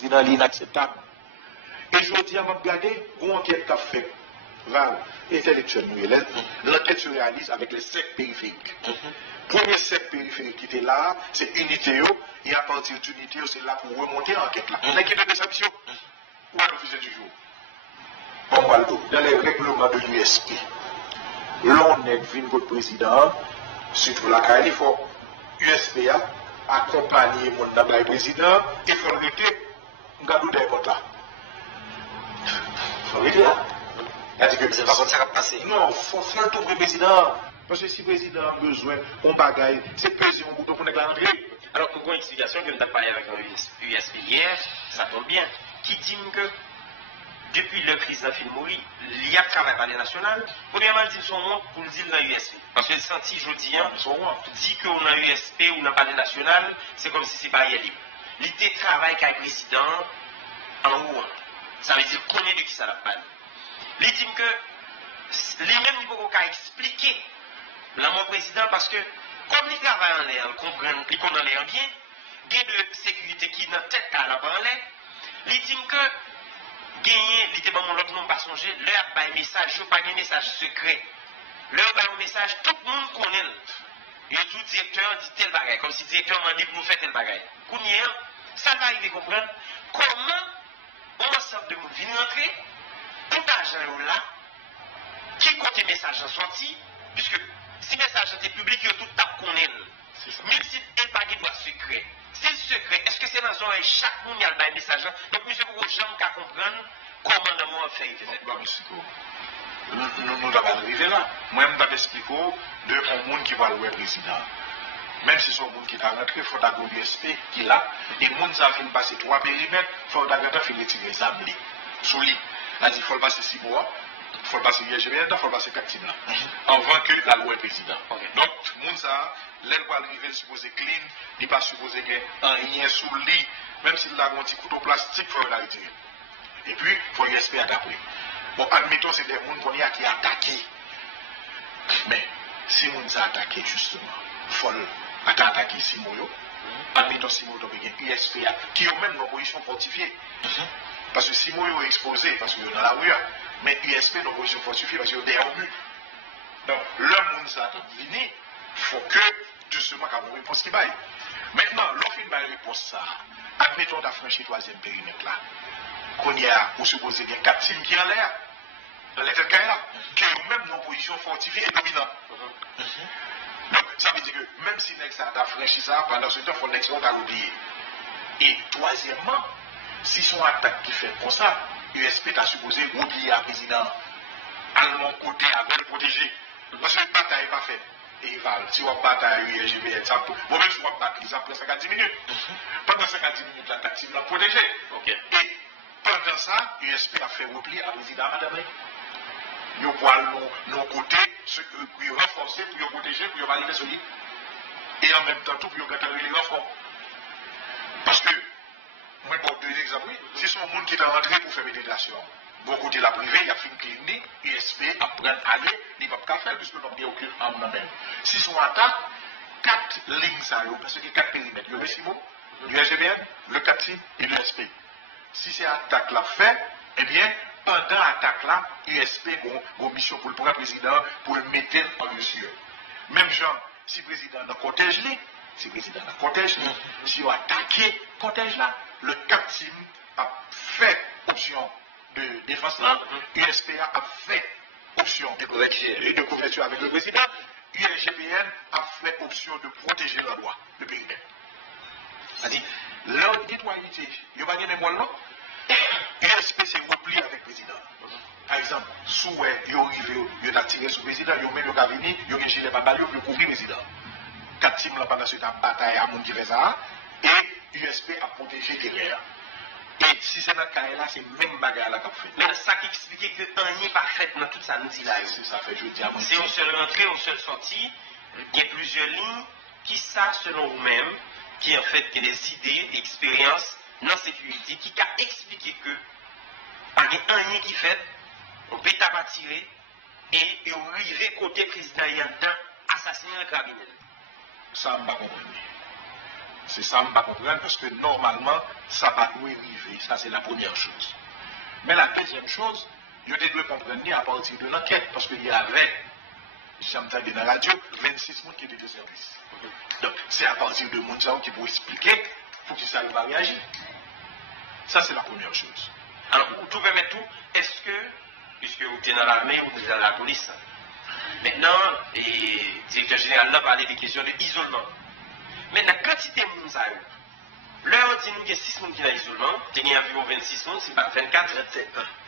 président inacceptable. Et je dis à regarder où enquête qu'a fait Val, intellectuel, l'enquête se réalise avec les 5 périphériques. Premier 5 périphériques qui étaient là, c'est Unité, et à partir d'Unité, c'est là pour remonter l'enquête là. On inquiète de déception. Où est l'officier du jour? Bon, voilà, dans les règlements de l'USP, l'on est vu votre président, surtout la Californie, USP a accompagné mon d'abord président, et faut le dire, regardez des votes là. Faut le dire. C'est pas comme ça va passer. Non, il faut faire le tour du président. Parce que si le président a besoin, on bagaille, c'est peser un bouton pour nous l'entrée. Alors, pourquoi une explication que nous avons parlé avec un USP hier, ça tombe bien, qui dit que depuis le président fin mourir, il y a travail par les nationales. Premièrement, il dit son nom pour le dire dans l'USP. Parce que senti jeudi, dit qu'on a USP ou n'a pas de national, c'est comme si c'est pas libre. L'idée travail avec le président en haut. Ça veut dire qu'on est de qui ça la parle. Il dit que les mêmes niveaux qu'on a expliqué là mon président parce que comme il travaille en l'air, comprendre, il connaît l'air bien, il y a de sécurité qui dans tête à la parler, il dit que gagner, il était pas mon autre nom pas songer, leur pas un message, je pas un message secret. Leur pas un message, tout le monde connaît. Et tout directeur dit tel bagage, comme si le directeur m'a dit pour nous faire tel bagage. Kounier, ça va arriver comprendre comment on ensemble de monde vient rentrer, tout l'argent là, qui compte message en sorti, puisque si le message était public, il y a tout tape qu'on est. Même si il pas qui doit secret. C'est secret. Est-ce que c'est dans un chaque monde il y a un message? Donc, monsieur, pour que les gens comprennent comment le mot fait. Nous devons arriver là. Moi-même, je vais expliquer de un monde qui va le président. Même si c'est un monde qui est rentré, il faut avoir l'USP qui est là. Et le monde a fait passer 3 périmètres, il faut avoir les âmes sous lit. Il faut passer 6 mois. Il faut passer USGBN, il faut passer 4 là. Avant que la loi président. Donc, tout le monde ça, l'aile va arriver supposé clean, il n'est pas supposé qu'il y ait rien sous le lit, même s'il a un petit couteau plastique, il faut la retirer. Et puis, il faut USP adapter. Bon, admettons, c'est des gens qui ont attaqué. Mais, si les gens ont attaqué, justement, il faut attaquer Simoyo. Admettons, Simoyo doit gagner USP, qui ont même une opposition fortifiée. Parce que Simoyo est exposé, parce qu'il est dans la rue. Mais USP n'a pas fortifié parce qu'il y a des revenus. Donc, le monde ça venu, il faut que, justement, qu'il y ait une réponse qui vaille. Maintenant, l'offre de réponse ça, admettons d'afranchir franchi 3e périmètre là, qu'on y a, pour supposer qu'il y a 4 teams qui sont en l'air, dans les cas là, qui ont même une position fortifiée et dominante. Donc, ça veut dire que même si l'ex a franchi ça, pendant ce temps, il faut l'ex a replier. Et troisièmement, si son attaque qui fait comme ça, USP t'a supposé oublier un président à mon côté avant de protéger. Parce que la bataille n'est pas faite. Et il va, si on bataille USGBN, ça peut. Moi-même, je vais battre ça après 50 minutes. Pendant 50 minutes, la tactique l'a protégé. Et pendant ça, USP a fait oublier un président madame. Nous voyons nos côtés, ceux qui ont renforcé pour les protéger, pour les valider sur lui. Et en même temps, tout pour les les renforts. Parce que, moi, pour 2 exemples, si c'est un monde qui est rentré pour faire méditation, bon côté la privée, il y a fait une clinique, USP apprend à aller, il ne va pas faire puisque nous n'avons aucune arme même. Si son attaque, 4 lignes, ça parce qu'il y a 4 périmètres. Le Simon, l'USGBN, le 4 team et l'USP. Si c'est attaque là fait, eh bien, pendant l'attaque là, USP a une mission pour le président, pour le mettre en mesure. Même genre, si le président ne protège lui, si le président ne protège lui, si on attaque, protège là. Le 4 team a fait option de défense là, USP a fait option de couverture avec le président, USGPN a fait option de protéger la loi, le périmètre. C'est-à-dire, leur nettoyalité, il n'y a pas de mémoire là, USP s'est repli avec le président. Par exemple, sous il y a tiré sur le président, il y a même le cabinet, il y a un gilet de balle, il y a couvrir le président. 4 teams là pendant cette bataille à mon qui fait ça, et USP a protégé derrière. Et si c'est notre cas là, c'est le même bagarre là qu'on fait. Mais ça qui explique que un n'est pas fait dans toute ça nous dit là. C'est ça fait jeudi avant. C'est une seule entrée, une seule sortie. Il y a plusieurs lignes qui ça selon vous-même, qui en fait qui des idées, expériences dans la sécurité, qui a expliqué que il y a un lien qui fait, on peut pas tirer et on arrive côté président y a assassiner le cabinet. Ça, je ne comprends pas. C'est ça, je ne comprends pas parce que normalement, ça va nous arriver. Ça, c'est la première chose. Mais la deuxième chose, je dois comprendre à partir de l'enquête parce qu'il y avait, j'aime dans la radio, 26 personnes qui étaient de service. Donc, c'est à partir de mon temps qui vous expliquer pour que ça va réagir. Ça, c'est la première chose. Alors, vous tout permet tout, est-ce que, puisque vous êtes dans l'armée, vous êtes dans la police, maintenant, et le directeur général là parlait des questions d'isolement. Maintenant, quantité de monde, l'heure dit nous qu'il y a 6 personnes qui sont dans l'isolement, il y a environ 26 personnes, c'est pas 24,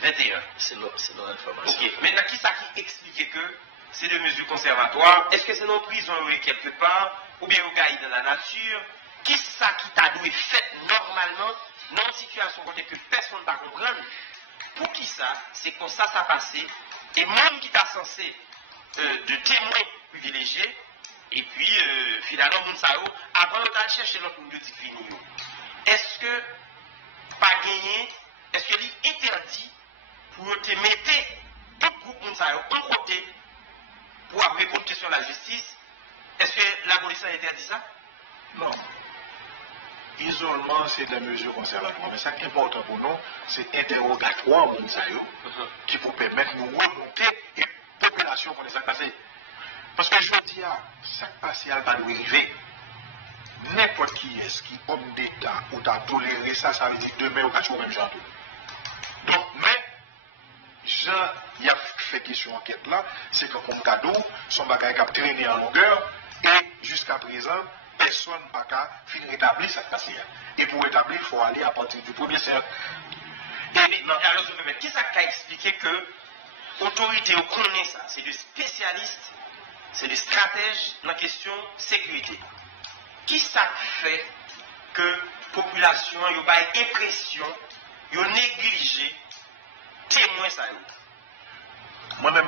21. C'est l'information. Ok, maintenant, qui ça qui explique que c'est des mesures conservatoires? Est-ce que c'est nos prisons quelque part, ou bien au cahier de la nature? Qui ça qui t'a dû fait normalement dans une situation côté que personne ne va comprendre? Pour qui ça? C'est comme ça passé. Et même qui t'a censé de témoins privilégiés, et puis finalement, avant d'aller chercher l'autre monde de fini. Est-ce que pas gagné, est-ce que est interdit pour te mettre tout groupe de en côté pour après contre question de la justice? Est-ce que la police a interdit ça? Non. Isolement, c'est des mesures conservatoires. Mais ça qui est important pour nous, c'est interrogatoire qui pour permettre de nous remonter et la population pour les passer. Parce que je dis, ça passé va nous arriver. N'importe qui est-ce qui, homme d'État, ou t'a toléré ça, ça veut dire demain ou pas, tu même genre. Donc, mais, il y a fait question enquête là, c'est que comme cadeau, son bagage a traîné en longueur, et jusqu'à présent, personne n'a pas fin rétablir cette passé. Et pour rétablir, il faut aller à partir du premier cercle. Alors, qui ça qui a expliqué que l'autorité connaît ça? C'est des spécialistes, c'est des stratèges dans la question sécurité. Qui ça fait que la population n'a pas l'impression, n'a négligé, témoin ça? Moi-même,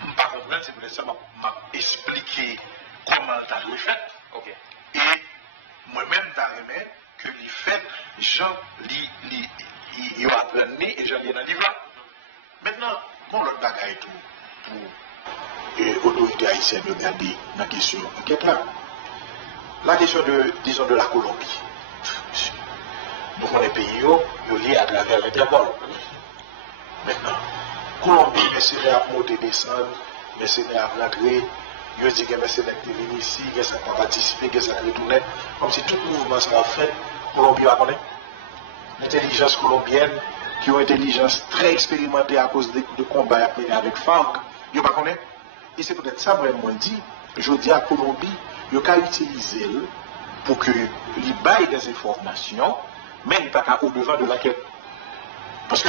je ne comprends pas, c'est pour ça que je m'a expliqué comment tu as fait. Okay. Et moi-même, tu as remis que les faits, gens, ils ont appris et j'en ai dans le livre. Maintenant, quand l'autre bagaille tout pour l'autorité haïtienne de regarder la question enquête là, la question de, disons, de la Colombie. Donc, on est pays, ils liés à travers l'Interpol. Maintenant, Colombie, mercenaires à monter, descendre, mercenaires à rentrer, ils disent que les mercenaires qui viennent ici, qu'ils ne pas participer, qu'ils ne retourner. Comme si tout le mouvement sera fait, Colombie va connaître. L'intelligence colombienne, qui ont une intelligence très expérimentée à cause de combats avec FARC, ils ne connaissent pas. Et c'est peut-être ça, moi, je dis, je dis à Colombie, il y a utiliser pour que les baillent des informations, mais il n'y a pas au-devant de l'enquête. Parce que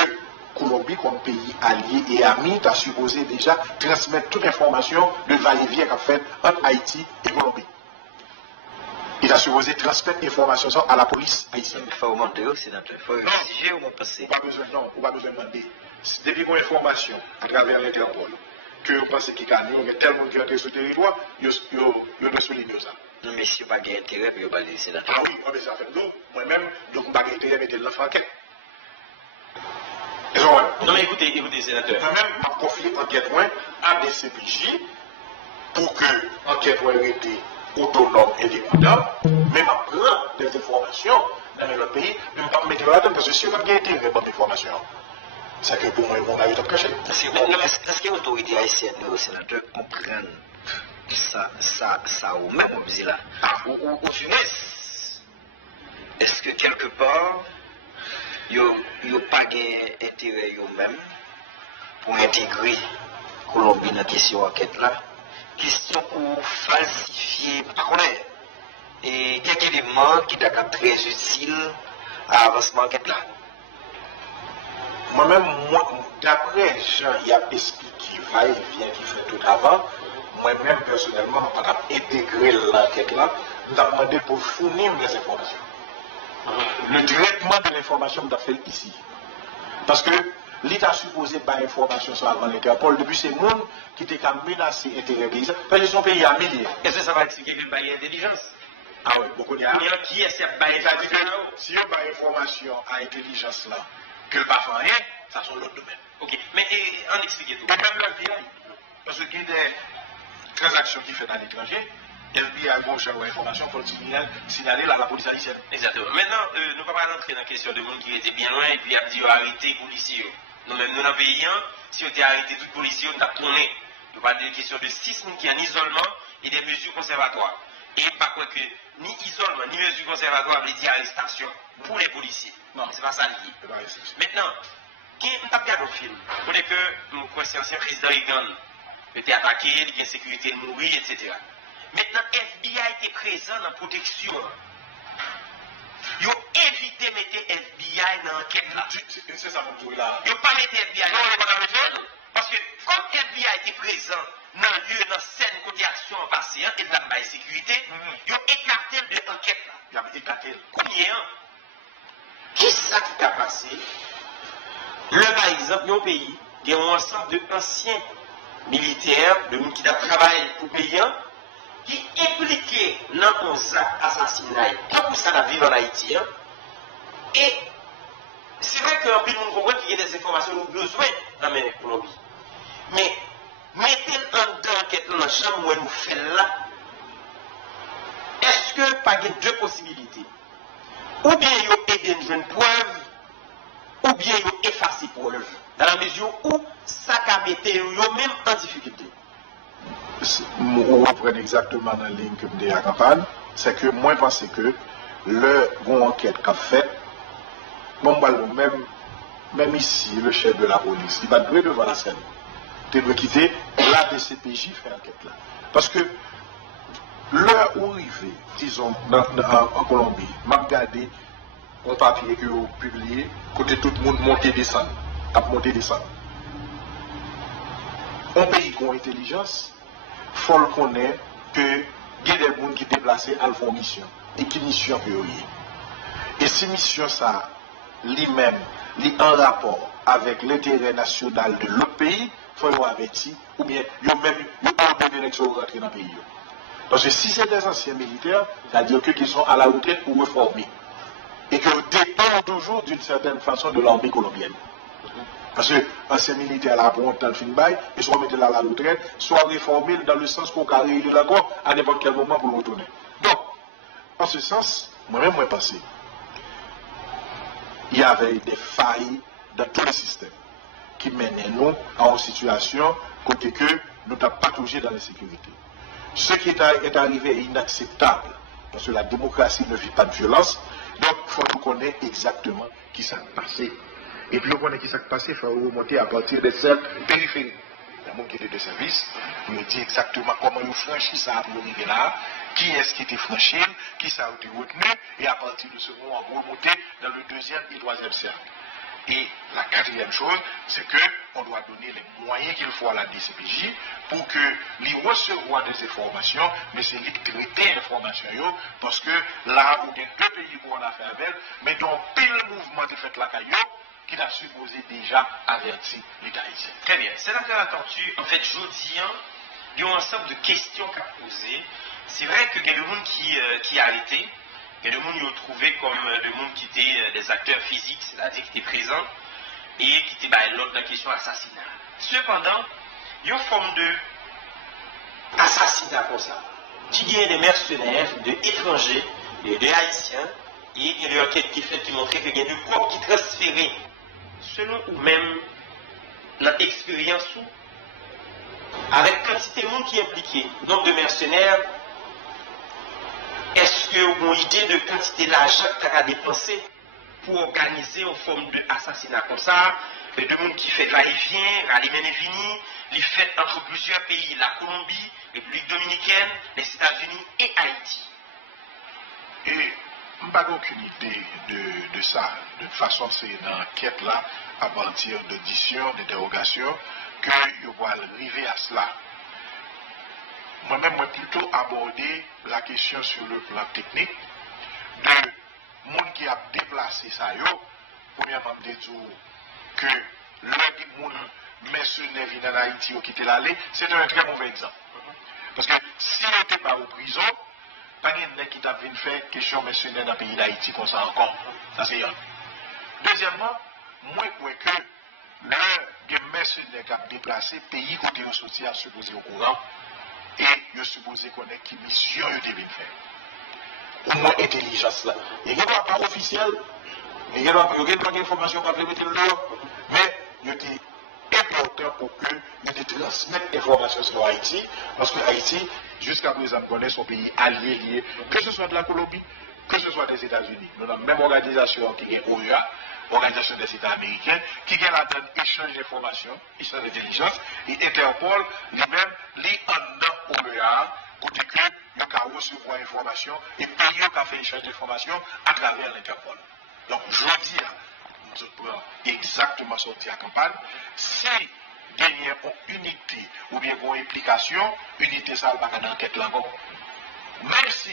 Colombie, comme pays allié et ami, a supposé déjà transmettre toute information de va-et-vient qu'a fait entre Haïti et Colombie. Il a supposé transmettre l'information à la police haïtienne. Il faut remonter au sénateur. Il faut exiger ou passer. On n'a pas besoin de demander. Depuis qu'on a information à travers l'Interpol, que vous pensez qu'il y a tellement de gens qui sont sur le territoire, vous devez souligner ça. Non, mais si vous n'avez pas d'intérêt, vous ne pouvez pas laisser sénateur. Ah oui, moi, ça fait nous, moi-même, donc, je n'ai pas d'intérêt à mettre l'enfant en quête. Non, mais écoutez, sénateur. Moi-même, je confie l'enquête à des CPJ pour que l'enquête soit été autonome et indépendante, mais je prends des informations dans le pays, mais je ne vais pas me mettre là-dedans parce que si vous n'avez pas d'intérêt à des informations, c'est que pour moi, mon avis est caché. Est-ce que l'autorité haïtienne, le sénateur, comprend ça ou même on dit là? Ou du moins, est-ce que quelque part, il n'y a pas d'intérêt eux-mêmes pour intégrer Colombie dans la question enquête là? Question pour falsifier, par contre, et quelques éléments qui sont très utiles à l'avancement enquête là. Moi-même, d'après Jean, il a expliqué, va-et-vient qui fait tout avant, moi-même, personnellement, je n'ai pas intégré l'enquête là, je ai demandé pour fournir les informations. Le traitement de l'information, je fait ici. Parce que l'État supposé par l'information sur l'Interpol, depuis ces mondes qui étaient menacés intérêt pays, parce que son pays a milliers. Est-ce que ça va expliquer que le bail d'intelligence? Ah oui, beaucoup de gens. Qui est-ce qui a bail d'intelligence? Si on a pas information à intelligence là, que le pas fait rien, ça sont l'autre domaine. Ok, mais on explique tout. Et même la vie, parce qu'il y a des transactions qui fait à l'étranger, FBI a bon genre d'information pour signaler à la police haïtienne. Exactement. Maintenant, nous ne pouvons pas rentrer dans la question de monde qui était bien loin et puis a dit arrêter les policiers. Nous-mêmes, nous, dans le pays, si on était arrêté tous les policiers, on a tourné. Nous parlons d'une question de 6 qui en isolement et des mesures conservatoires. Et pas quoi que ni isolement, ni mesures conservatoires veut dire arrestation pour les policiers. Non, c'est pas ça lié. Maintenant, qui a regardé le film? Vous voyez que mon ancien président Reagan était attaqué, il y a insécurité de mourir, etc. Maintenant, FBI était présent dans la protection. Ils ont évité de mettre FBI dans l'enquête là. C'est ça mon tour là. Ils n'ont pas mis FBI dans l'enquête parce que comme FBI était présent dans le lieu, dans scène, côté action en passé, et de la sécurité, ils ont écarté de l'enquête là. Ils ont écarté. Combien? Qu'est-ce qui a passé? Là, par exemple, il y a un pays, il y a un ensemble d'anciens militaires, de gens qui travaillent pour le pays, qui impliquaient dans un acte assassinat, comme ça la vie en Haïti. Et c'est vrai qu'en plus, nous comprenons qu'il y a des informations nous besoin dans la Colombie. Mais mettez en enquête dans la chambre où nous faisons là. Est-ce que pas deux possibilités? Ou bien ils ont aidé une jeune preuve, ou bien ils ont effacé preuve. Dans la mesure où ça a mis eux-mêmes en difficulté. On reprend exactement dans la ligne que je dis à campagne, c'est que moi je pense que le bon enquête qu'a fait, bon, même ici, le chef de la police, il va devoir devant la scène. Il doit quitter la DCPJ faire enquête là. Parce que l'heure où arrivé, disons, en Colombie, m'a regardé un papier que vous publié, côté tout le monde monter descendre, Un pays qui a intelligence, il faut le connaître que il y a des gens qui déplacent à la mission. Et qui mission que et si mission ça, lui-même, est en rapport avec l'intérêt national de l'autre pays, il faut le avertir, ou bien il y a même une élection pour rentrer dans le pays. Parce que si c'est des anciens militaires, c'est-à-dire qu'ils sont à la retraite pour reformer. Et qu'ils dépendent toujours d'une certaine façon de l'armée colombienne. Parce que l'ancien militaire là pour un temps de fin de bail, et soit mettre là à la retraite, soit réformer dans le sens qu'on carré il est d'accord à n'importe quel moment pour retourner. Donc, en ce sens, moi-même, moi passé, il y avait des failles dans tous les systèmes qui menaient nous à une situation côté que nous n'avons pas touché dans l'insécurité. Ce qui est arrivé est inacceptable, parce que la démocratie ne vit pas de violence, donc il faut nous connaître exactement qui s'est passé. Et puis, on connaît qui s'est passé, il faut remonter à partir de cette périphérie. Il y a monde qui était de service, il me dit exactement comment ils ont franchi ça pour arriver là, qui est-ce qui était franchi, qui ça a été retenu, et à partir de ce moment, on va remonter dans le deuxième et troisième cercle. Et la quatrième chose, c'est qu'on doit donner les moyens qu'il faut à la DCPJ pour que les recevoir des informations, mais c'est les traiter l'information, parce que là, il y a deux pays pour en affaire avec, mais dans pile mouvement qui fait la caillou, qui a supposé déjà avertir l'État haïtien. Très bien. Sénateur Attentu, en fait, je dis, il y a un ensemble de questions qu'à poser. C'est vrai qu'il y a des gens qui a arrêté, il y a des gens qui ont trouvé comme des gens qui étaient des acteurs physiques, c'est-à-dire qui étaient présents, et qui étaient l'autre dans la question assassinat. Cependant, il y a une forme de assassinat comme ça, qui est des mercenaires, des étrangers, des haïtiens, et il y a une enquête qui fait qui montre qu'il y a des corps qui transféraient, selon ou même notre expérience, avec quantité de monde qui est impliqué, nombre de mercenaires. Est-ce que vous avez une idée de quantité d'argent que tu as dépensé pour organiser une forme d'assassinat comme ça? Le monde qui fait va-et-vient, rallye-mène-fini, les fêtes entre plusieurs pays, la Colombie, la République dominicaine, les États-Unis et Haïti. Et je n'ai pas aucune idée de ça. De toute façon, c'est dans l'enquête là, à partir d'auditions, d'interrogations, que je vais arriver à cela. Moi-même, je vais plutôt aborder la question sur le plan technique de monde qui a déplacé ça. Premièrement, de dire que le monde mercenaire vient en Haïti ou quitter l'allée, c'est un très mauvais exemple. Parce que s'il n'était pas en prison, pas de qui t'a fait question mercenaire dans le pays d'Haïti comme ça encore. Ça c'est un. Deuxièmement, moi je crois que le mercenaire qui a déplacé pays côté de sortir à se poser au courant. et je suppose qu'on est qui mission de bien faire. Au moins intelligence là. Il n'y a pas officiel, il n'y a pas d'information qu'on peut mettre là, mais il est important pour que nous transmettent l'information sur Haïti, parce que Haïti, jusqu'à présent, connaît son pays allié, lié, que ce soit de la Colombie, que ce soit des États-Unis. Nous avons la même organisation qui est OEA, Organisation des États américains, qui a la donne échange d'informations, échange d'intelligence, et Interpol lui-même, lui en OEA, côté que il a recevoir l'information et pays a fait échange d'informations à travers l'Interpol. Donc, je dis, nous prenons exactement sorti à campagne, si gagner une unité ou bien une implication, unité ça va dans l'enquête là même si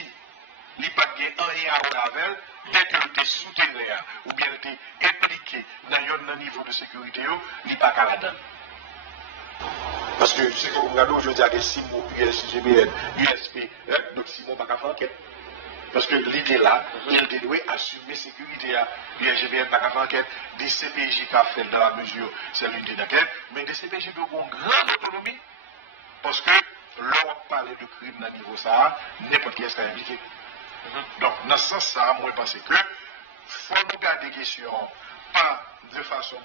il n'y a pas rien à travers, dès que tu es souterrain ou bien tu es impliqué dans un niveau de sécurité, il n'y a pas qu'à la donne. Parce que c'est comme nous je dis à 6 mots USGBN, USP, donc 6 mots pas qu'à faire enquête. Parce que l'idée là, il doit assumer sécurité à l'USGBN pas qu'à faire enquête, des CPJ qu'a fait dans la mesure, c'est l'unité d'enquête, mais des CPJ doivent avoir une grande autonomie. Parce que l'on parle de crime dans le niveau ça, n'importe qui est impliqué. Donc, dans ce sens-là, moi, je pense que faut nous garder des questions, pas de façon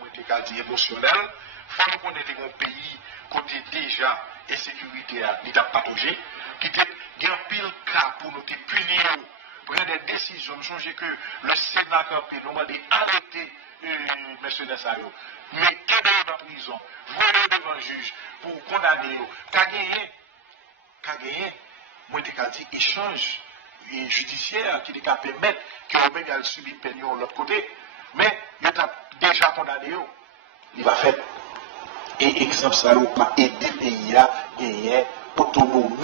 émotionnelle, il faut nous connaître un pays qui est déjà en sécurité à l'état pathogé, qui a un pile cas pour nous punir, prendre des décisions, changer que le Sénat a nous demandé d'arrêter M. Nessayo, mais qu'il est en prison, voler devant le juge pour condamner, qu'à gagner, moi, je dis échange judiciaire qui est permettre que même a subi peine de l'autre côté, mais il a déjà condamné, il va faire. Et exemple, ça va aider le pays à gagner l'autonomie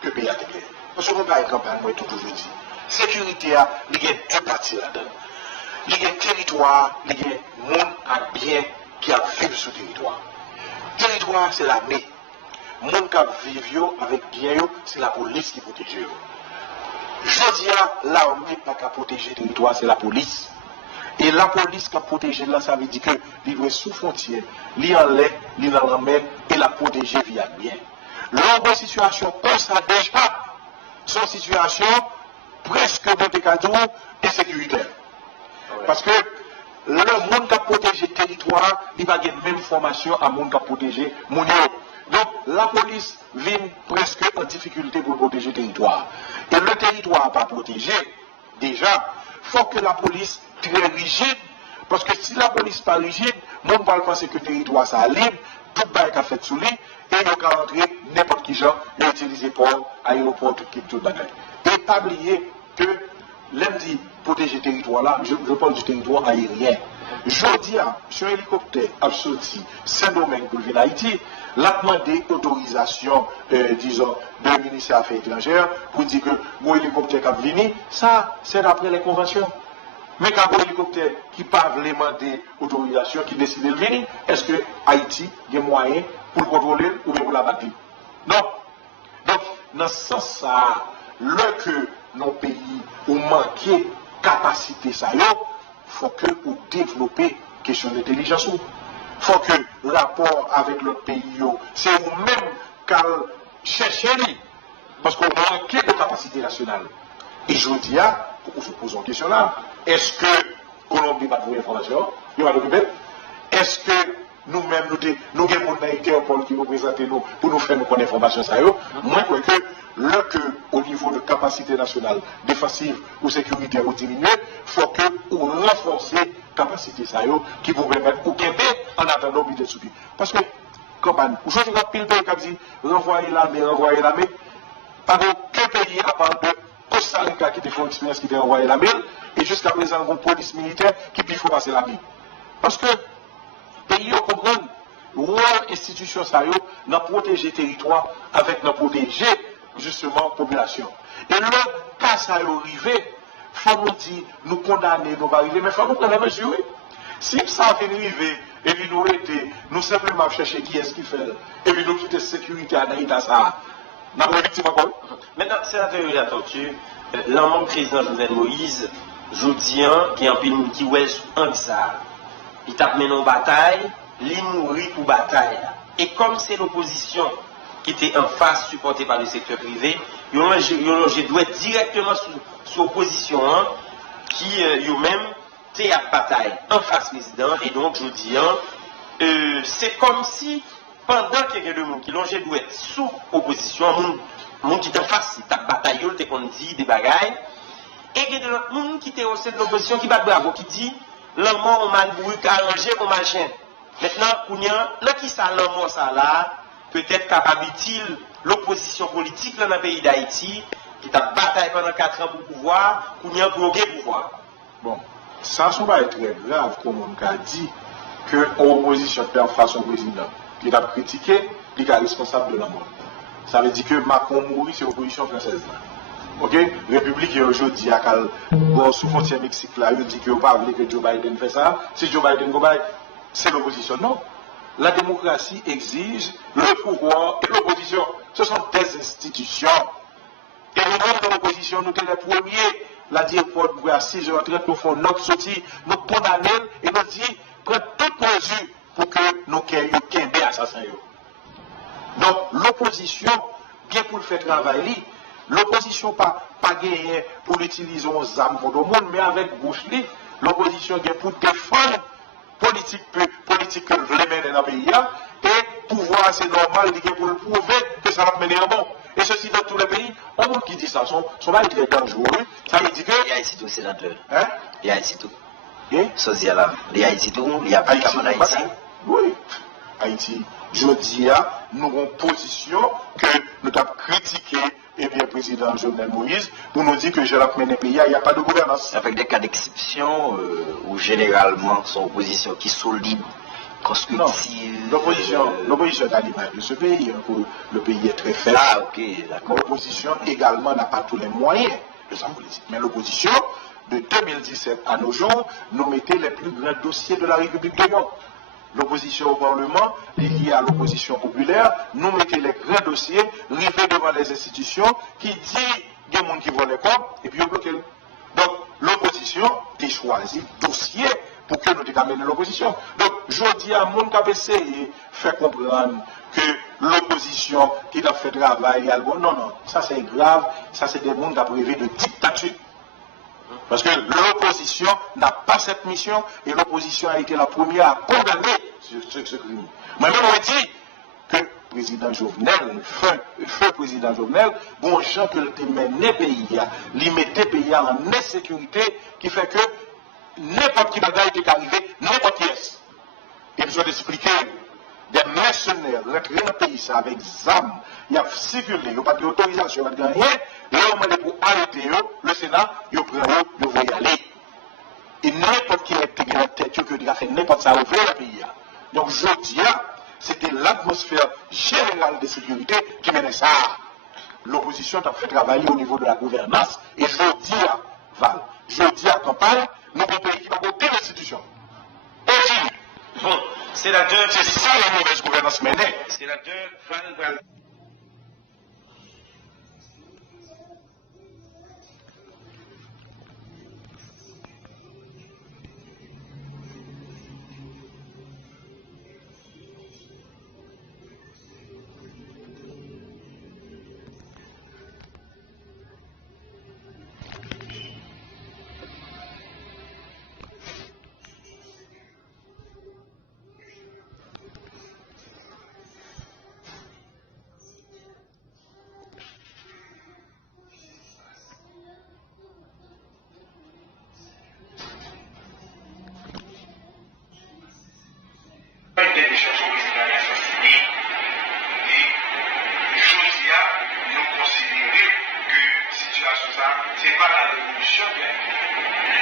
que le pays a déclaré. Parce que nous avons campagne, moi, tout toujours dit. Sécurité, il y a deux parties là-dedans. Il y a un territoire, il y a un monde à bien qui a vécu sur le territoire. Le territoire, c'est l'armée. Le monde qui a vécu avec bien, c'est la police qui protège. Je dis à l'armée pas qu'à protéger le territoire, c'est la police. Et la police qui a protégé là, ça veut dire que il doit sous frontière, il en l'air, il en remettre et la protéger via bien. L'autre situation comme ça déjà, son situation presque de cadeau et sécuritaire. Parce que le monde qui a protégé le territoire, il va gagner même formation à monde qui a protégé mon. Donc la police vient presque en difficulté pour protéger le territoire. Et le territoire pas protégé, déjà, il faut que la police très rigide, parce que si la police pas rigide, on va penser que le territoire ça libre, tout le monde a fait sous lui, et il va rentrer n'importe qui genre, il utiliser port, aéroport, tout le bagage. Et pas oublier que l'homme dit protéger le territoire là, je parle du territoire aérien. Je dis, sur un hélicoptère sorti Saint-Domingue pour venir à Haïti, l'a demandé autorisation, disons, de ministère des Affaires étrangères pour dire que mon hélicoptère qui vient, ça, c'est d'après les conventions. Mais quand un hélicoptère qui pas demander autorisation, qui décide de venir, est-ce que Haïti a moyen pour le contrôler ou bien pour la battre? Non. Donc, dans ce sens-là, que nos pays ont manqué capacité, ça y est, il faut que vous développez question d'intelligence. Il faut que le rapport avec le pays, c'est vous-même qu'à chercher, parce qu'on manque de capacité nationale. Et je vous dis, pour vous poser une question là, est-ce que Colombie va trouver l'information? Il va l'occuper. Est-ce que nous-mêmes, nous avons un Interpol qui nous présente nous pour nous faire connaître l'information? Moi, je crois que au niveau de capacité nationale défensive ou sécuritaire ou diminuer, il faut que vous renforcez la capacité qui vous permettre ou Québec en attendant de subir. Parce que, campagne, aujourd'hui, il y a pile de gens qui disent renvoyer l'armée, par aucun pays à part de Costa Rica qui te fait une expérience qui t'a envoyé l'armée, et jusqu'à présent, il y a une police militaire qui peut faire passer l'armée. Parce que, pays comprennent, l'institution ça n'a protégé le territoire avec n'a protégé justement la population. Et le cas ça arrivé, il faut nous dire, nous condamner, nous arriver, mais il faut nous prendre la mesure. Si ça vient arriver, et puis nous arrêter, nous simplement chercher qui est-ce qui fait, et puis nous quitter la sécurité à l'État ça, n'a pas victime encore. Maintenant, sénateur de la tortue, l'homme président Jovenel Moïse, Jodian, qui est un pays qui est en ça, il tape mené en bataille, il mourit pour bataille. Et comme c'est l'opposition qui était en face supporté par le secteur privé, ils doivent être directement sous opposition qui eux-mêmes étaient à bataille en face président. Et donc, je dis, c'est comme si pendant qu'il y a de monde qui doit être sous opposition, monde qui est en face, qui a bataille, qui dit des bagailles, et il y a de l'autre monde qui était au sein de l'opposition qui bat bravo, qui dit l'amour on m'a arrangé mon machin. Maintenant, là qui ça l'amour ça là, peut-être capable-t-il l'opposition politique dans le pays d'Haïti, qui a bataillé pendant 4 ans pour pouvoir, pour bloquer le pouvoir. Bon, ça va être très grave, comme on a dit, que l'opposition fait en face au président, qui a critiqué, qui est responsable de la mort. Ça veut dire que Macron mourit, c'est l'opposition française. Ok? République aujourd'hui, sous frontière Mexique, là, il dit que pas que Joe Biden fait ça. Si Joe Biden c'est l'opposition. Non. La démocratie exige le pouvoir et l'opposition. Ce sont des institutions. Et nous-mêmes de l'opposition, nous sommes les premiers. La dire pour à 6h30, nous faisons notre sortie, nous condamnons et nous disons prendre toute mesure pour que nous ayons des assassins. Donc l'opposition, bien pour le faire travailler, l'opposition pas gagné pour l'utiliser aux armes pour le monde, mais avec bouche libre, l'opposition vient pour défendre politique que vous voulez mener dans le pays, et pouvoir c'est normal pour le prouver que ça va mener en bon. Et ceci dans tous les pays, on monde qui dit ça, son mal est très dangereux. Ça veut dire que. Il y a ici tout, sénateur. Hein? Il y a ici tout. Social, il y a ici tout, il y a pas de Haïti. Oui, Haïti. Je dis nous avons une position que nous avons critiqué le président Jovenel Moïse pour nous dire que je l'ai mené pays, il n'y a pas de gouvernance. Avec des cas d'exception où généralement son opposition qui est solide, constructive. L'opposition est à l'image de ce pays. Le pays est très faible. Ah, ok, d'accord. L'opposition également n'a pas tous les moyens de sa politique. Mais l'opposition, de 2017 à nos jours, nous mettait les plus grands dossiers de la République de York. L'opposition au Parlement, liée à l'opposition populaire, nous mettons les grands dossiers, rivés devant les institutions, qui dit qu'il y a des gens qui vont les comptes, et puis on bloque. Donc, l'opposition a choisi dossier pour que nous amenions l'opposition. Donc, je dis à mon qui a essayé de faire comprendre que l'opposition qui a fait travail, non, ça c'est grave, ça c'est des gens qui ont prévu de dictature. Parce que l'opposition n'a pas cette mission et l'opposition a été la première à condamner ce crime. Moi-même, on dit que le président Jovenel, feu président Jovenel, bon gens que le mené pays, il mettait pays en insécurité qui fait que n'importe qui bagaille qui est arrivé, n'importe qui est. Il faut expliquer des mercenaires rentrer dans le pays ça avec des armes, il y a circulé, il n'y a pas d'autorisation, il n'y a rien. Là, on m'a dit pour arrêter le Sénat, il prend il va y aller. Et n'importe qui est dans la tête que a fait n'importe ça ouvrir le pays. Donc, je dis, c'était l'atmosphère générale de sécurité qui menait ça. L'opposition a fait travailler au niveau de la gouvernance. Et je dis à Val, je dis à campagne, nous avons pays qui va voter l'institution. Et bon, sénateur, c'est ça la mauvaise gouvernance menée. Sénateur Val. C'est pas la révolution.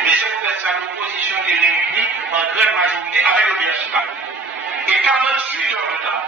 Et c'est pour ça l'opposition est réunie en grande majorité avec le PHK. Et 48 heures de temps,